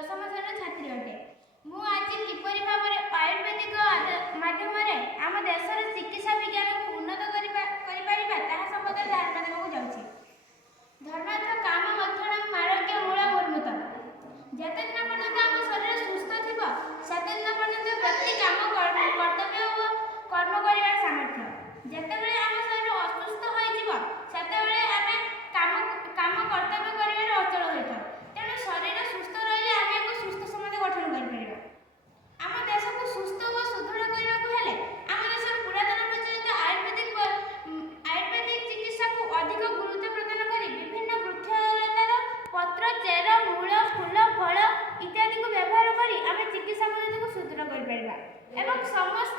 ଦଶମ ଶ୍ରେଣୀର ଛାତ୍ରୀ ଅଟେ। ମୁଁ ଆଜି କିପରି ଭାବରେ ଆୟୁର୍ବେଦିକ ମାଧ୍ୟମରେ ଆମ ଦେଶର ଚିକିତ୍ସା ବିଜ୍ଞାନକୁ ଉନ୍ନତ କରିପାରିବା ତାହା ସମ୍ବନ୍ଧରେ ଧାରଣା ଦେବାକୁ ଯାଉଛି। ଧର୍ମାର୍ଥ କାମ ମୋକ୍ଷଣମ୍ ଆରୋଗ୍ୟ ମୂଳ ମୁର୍ମୁତ। ଯେତେ ଦିନ ପର୍ଯ୍ୟନ୍ତ ଆମ ଶରୀର ସୁସ୍ଥ ଥିବ ସେତେ ଦିନ ପର୍ଯ୍ୟନ୍ତ ବ୍ୟକ୍ତି କାମ କର୍ତ୍ତବ୍ୟ ଓ କର୍ମ କରିବାର ସାମର୍ଥ୍ୟ। ଯେତେବେଳେ ଆମ ଶରୀର ଅସୁସ୍ଥ ହୋଇଯିବ ସେତେବେଳେ ଆମେ କାମ କର୍ତ୍ତବ୍ୟ କରିବାରେ ଅଚଳ ହୋଇଥାଉ। ତେଣୁ ଶରୀର ସୁସ୍ଥ ରହିଲେ ଆମେ ଏକ ସୁସ୍ଥ ସମାଜ ଗଠନ କରିପାରିବା। ଆମ ଦେଶକୁ ସୁସ୍ଥ ଓ ସୁଦୃଢ଼ କରିବାକୁ ହେଲେ ଆମ ଦେଶର ପୁରାତନ ପର୍ଯ୍ୟନ୍ତ ଆୟୁର୍ବେଦିକ ଚିକିତ୍ସାକୁ ଅଧିକ ଗୁରୁତ୍ୱ ପ୍ରଦାନ କରି ବିଭିନ୍ନ ବୃକ୍ଷଲତାର ପତ୍ର, ଚେର, ମୂଳ, ଫୁଲ, ଫଳ ଇତ୍ୟାଦିକୁ ବ୍ୟବହାର କରି ଆମେ ଚିକିତ୍ସା ପଦ୍ଧତିକୁ ସୁଦୃଢ଼ କରିପାରିବା ଏବଂ ସମସ୍ତ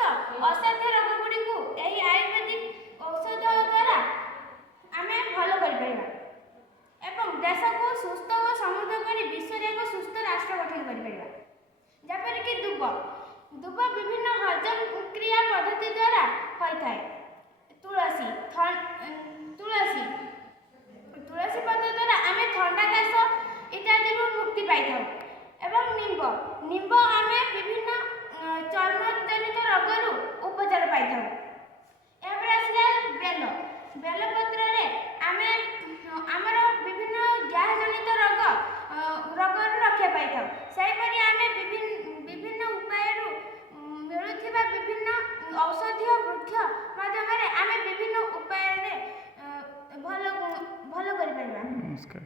ଅସାଧ୍ୟ ରୋଗଗୁଡ଼ିକୁ ଏହି ଆୟୁର୍ବେଦିକ ଔଷଧ ଦ୍ୱାରା ଆମେ ଭଲ କରିପାରିବା ଏବଂ ଦେଶକୁ ସୁସ୍ଥ ଓ ସମୃଦ୍ଧ କରି ବିଶ୍ୱରେ ଏକ ସୁସ୍ଥ ରାଷ୍ଟ୍ର ଗଠନ କରିପାରିବା। ଯେପରିକି ଦୁବ ବିଭିନ୍ନ ହଜମ କ୍ରିୟା ପଦ୍ଧତି ଦ୍ୱାରା ହୋଇଥାଏ। ତୁଳସୀ ପତ୍ର ଦ୍ୱାରା ଆମେ ଥଣ୍ଡା, କାଶ ଇତ୍ୟାଦିରୁ ମୁକ୍ତି ପାଇଥାଉ ଏବଂ ନିମ୍ବ ଆମେ ବିଭିନ୍ନ ଚର୍ମଜନିତ ରୋଗରୁ ଉପଚାର ପାଇଥାଉ। ଏହାପରେ ଆସିଲା ବେଲ ପତ୍ରରେ ଆମେ ଆମର ବିଭିନ୍ନ ଗ୍ୟାସ୍ ଜନିତ ରୋଗରୁ ରକ୍ଷା ପାଇଥାଉ। ସେହିପରି ଆମେ ବିଭିନ୍ନ ଉପାୟରୁ ମିଳୁଥିବା ବିଭିନ୍ନ ଔଷଧୀୟ ବୃକ୍ଷ ମାଧ୍ୟମରେ ଆମେ ବିଭିନ୍ନ ଉପାୟରେ ଭଲ କରିପାରିବା। ନମସ୍କାର।